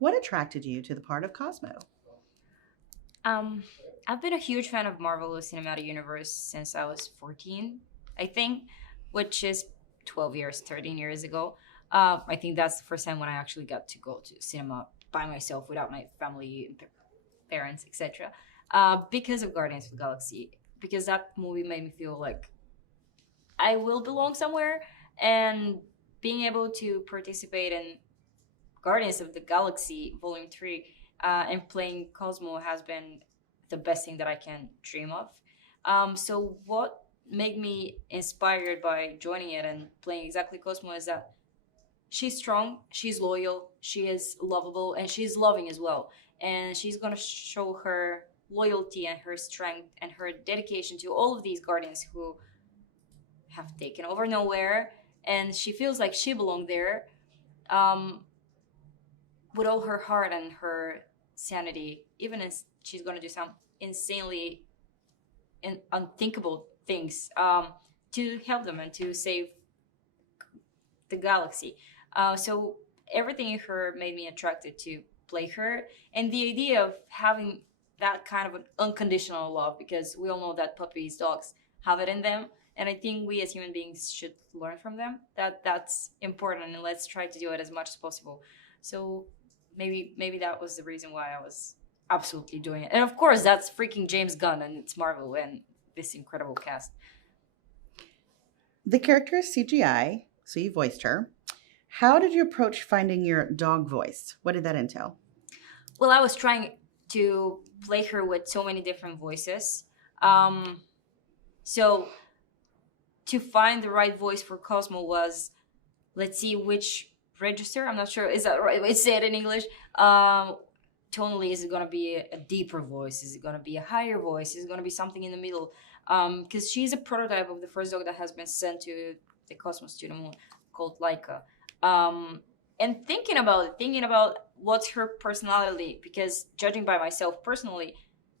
What attracted you to the part of Cosmo? Um, I've been a huge fan of Marvel Cinematic Universe since I was 14, I think, which is 12 years, 13 years ago. I think that's the first time when I actually got to go to cinema by myself without my family, parents, etc. Because of Guardians of the Galaxy, because that movie made me feel like I will belong somewhere, and being able to participate in Guardians of the Galaxy Volume 3 and playing Cosmo has been the best thing that I can dream of. So what made me inspired by joining it and playing exactly Cosmo is that she's strong, she's loyal, she is lovable, and she's loving as well. And she's gonna show her loyalty and her strength and her dedication to all of these guardians who have taken over nowhere, and she feels like she belonged there. Um, with all her heart and her sanity, even as she's gonna do some insanely and unthinkable things to help them and to save the galaxy. So everything in her made me attracted to play her, and the idea of having that kind of an unconditional love, because we all know that puppies, dogs have it in them, and I think we as human beings should learn from them that that's important, and let's try to do it as much as possible. So maybe that was the reason why I was absolutely doing it, and of course that's freaking James Gunn and it's Marvel and this incredible cast. The character is CGI, so you voiced her. How did you approach finding your dog voice? What did that entail? Well, I was trying to play her with so many different voices. So to find the right voice for Cosmo was, let's see which register. I'm not sure, is that right way to say it in English? Tonally, is it going to be a deeper voice? Is it going to be a higher voice? Is it going to be something in the middle? Because she's a prototype of the first dog that has been sent to the Cosmos, to the moon, called Laika. And thinking about what's her personality, because judging by myself personally,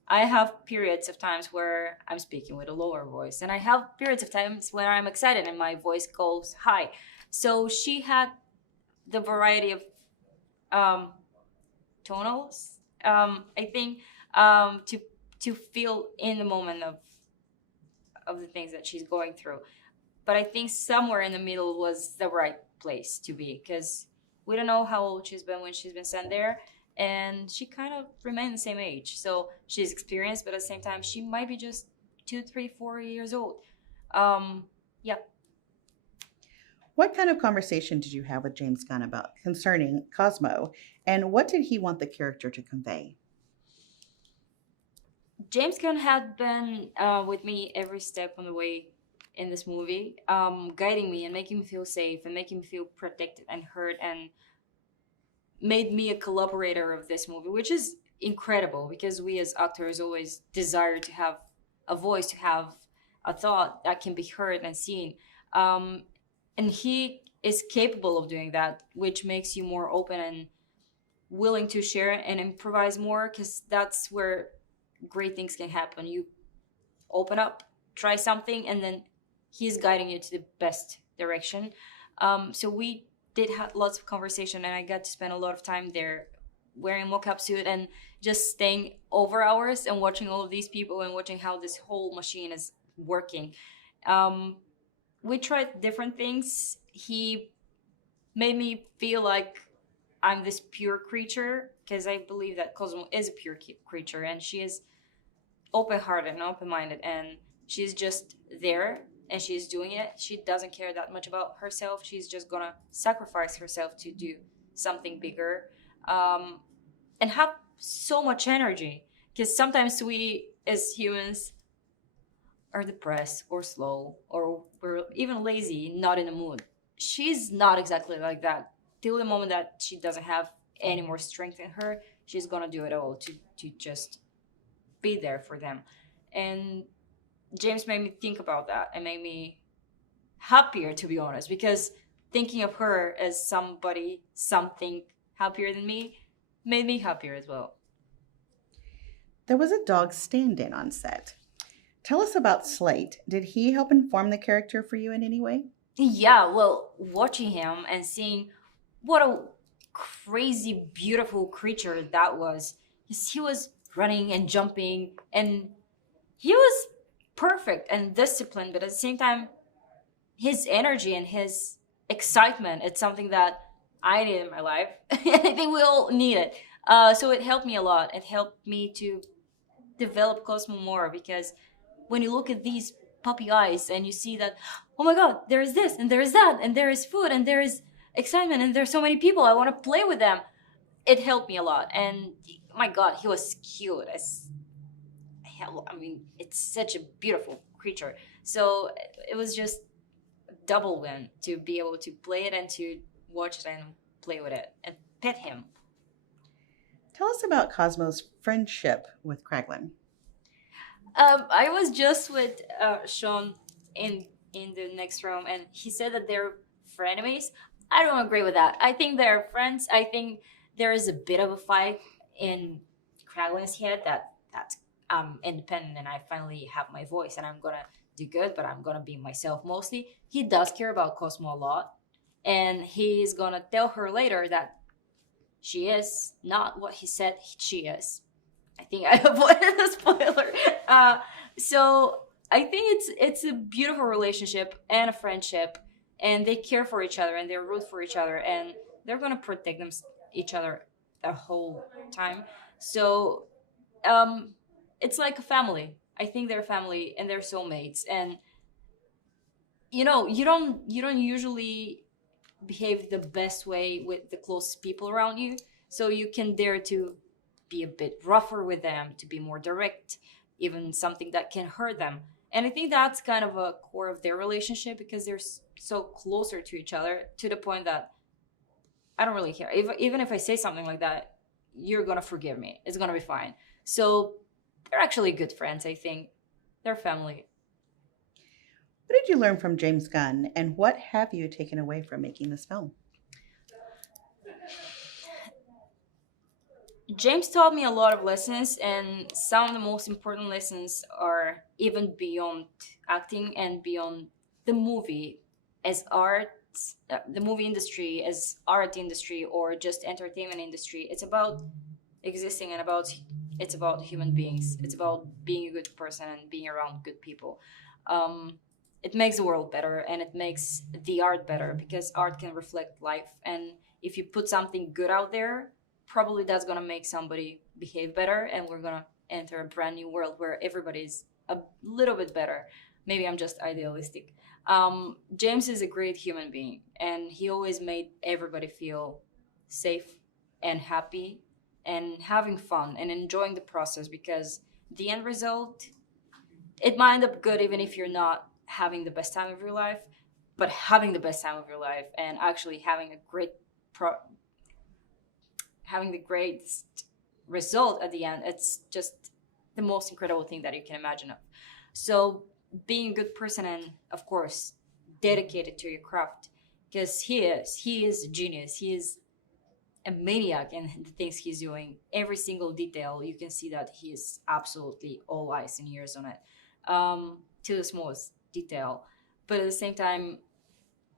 I have periods of times where I'm speaking with a lower voice, and I have periods of times when I'm excited and my voice goes high. So she had the variety of tonals, I think, to feel in the moment of the things that she's going through. But I think somewhere in the middle was the right place to be, because we don't know how old she's been when she's been sent there, and she kind of remained the same age. So she's experienced, but at the same time, she might be just 2, 3, 4 years old. Yeah. What kind of conversation did you have with James Gunn about concerning Cosmo, and what did he want the character to convey? James Gunn had been with me every step on the way in this movie, guiding me and making me feel safe and making me feel protected and heard, and made me a collaborator of this movie, which is incredible because we as actors always desire to have a voice, to have a thought that can be heard and seen. And he is capable of doing that, which makes you more open and willing to share and improvise more, because that's where great things can happen. You open up, try something, and then he's guiding you to the best direction. So we did have lots of conversation, and I got to spend a lot of time there wearing a mocap suit and just staying over hours and watching all of these people and watching how this whole machine is working. We tried different things. He made me feel like I'm this pure creature, because I believe that Cosmo is a pure creature, and she is open-hearted and open-minded, and she's just there and she's doing it. She doesn't care that much about herself. She's just gonna sacrifice herself to do something bigger, and have so much energy, because sometimes we as humans are depressed or slow, or we're even lazy, not in the mood. She's not exactly like that. Till the moment that she doesn't have any more strength in her, she's gonna do it all to just be there for them. And James made me think about that and made me happier, to be honest, because thinking of her as somebody, something happier than me, made me happier as well. There was a dog stand-in on set. Tell us about Slate. Did he help inform the character for you in any way? Yeah, well, watching him and seeing what a crazy beautiful creature that was. He was running and jumping, and he was perfect and disciplined, but at the same time, his energy and his excitement, it's something that I need in my life. I think we all need it. So it helped me a lot. It helped me to develop Cosmo more, because when you look at these puppy eyes and you see that, oh my god, there is this and there is that and there is food and there is excitement and there's so many people, I want to play with them. It helped me a lot. And my god, he was cute as hell. I mean, it's such a beautiful creature. So it was just a double win to be able to play it and to watch it and play with it and pet him. Tell us about Cosmo's friendship with Kraglin. I was just with Sean in the next room, and he said that they're frenemies. I don't agree with that. I think they're friends. I think there is a bit of a fight in Kraglin's head that I'm independent and I finally have my voice and I'm gonna do good, but I'm gonna be myself mostly. He does care about Cosmo a lot, and he's gonna tell her later that she is not what he said she is. I think I avoided the spoiler. So I think it's a beautiful relationship and a friendship, and they care for each other and they root for each other, and they're gonna protect each other the whole time. So it's like a family. I think they're family and they're soulmates, and you don't usually behave the best way with the closest people around you, so you can dare to be a bit rougher with them, to be more direct, even something that can hurt them. And I think that's kind of a core of their relationship, because they're so closer to each other, to the point that I don't really care. Even if I say something like that, you're gonna forgive me. It's gonna be fine. So they're actually good friends, I think. They're family. What did you learn from James Gunn, and what have you taken away from making this film? James taught me a lot of lessons, and some of the most important lessons are even beyond acting and beyond the movie as art, the movie industry as art industry, or just entertainment industry. It's about existing, and it's about human beings. It's about being a good person and being around good people. It makes the world better, and it makes the art better, because art can reflect life. And if you put something good out there, probably that's going to make somebody behave better, and we're going to enter a brand new world where everybody's a little bit better. Maybe I'm just idealistic. James is a great human being, and he always made everybody feel safe and happy and having fun and enjoying the process, because the end result, it might end up good even if you're not having the best time of your life, but having the best time of your life and actually having a great having the greatest result at the end, it's just the most incredible thing that you can imagine of. So being a good person, and of course dedicated to your craft, because he is a genius. He is a maniac in the things he's doing. Every single detail, you can see that he is absolutely all eyes and ears on it, to the smallest detail. But at the same time,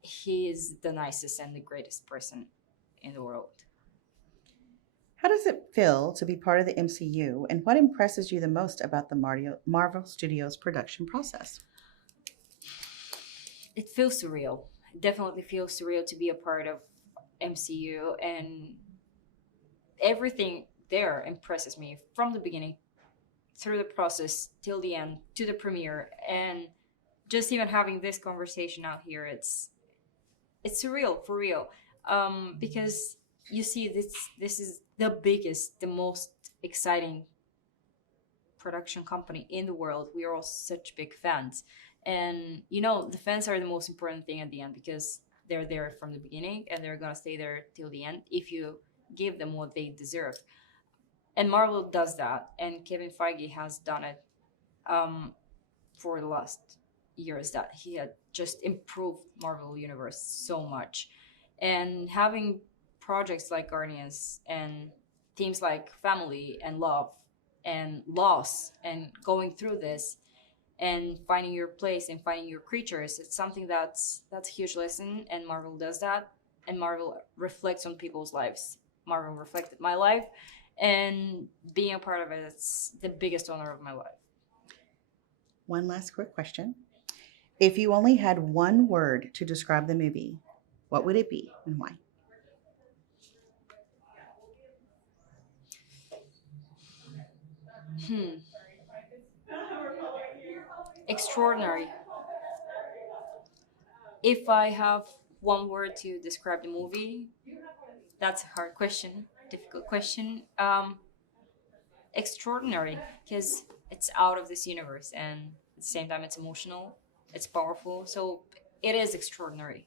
he is the nicest and the greatest person in the world. How does it feel to be part of the MCU, and what impresses you the most about the Marvel Studios production process? It feels surreal. It definitely feels surreal to be a part of MCU, and everything there impresses me from the beginning through the process till the end to the premiere. And just even having this conversation out here, it's surreal, for real, because you see this is the biggest, the most exciting production company in the world. We are all such big fans, and the fans are the most important thing at the end, because they're there from the beginning and they're gonna stay there till the end if you give them what they deserve. And Marvel does that, and Kevin Feige has done it for the last years, that he had just improved Marvel Universe so much. And having projects like Guardians and themes like family and love and loss and going through this and finding your place and finding your creatures, it's something that's a huge lesson, and Marvel does that. and Marvel reflects on people's lives. Marvel reflected my life, and being a part of it, it's the biggest honor of my life. One last quick question. If you only had one word to describe the movie, what would it be and why? Extraordinary. If I have one word to describe the movie, that's a hard question, difficult question. Extraordinary, because it's out of this universe, and at the same time, it's emotional, it's powerful, so it is extraordinary.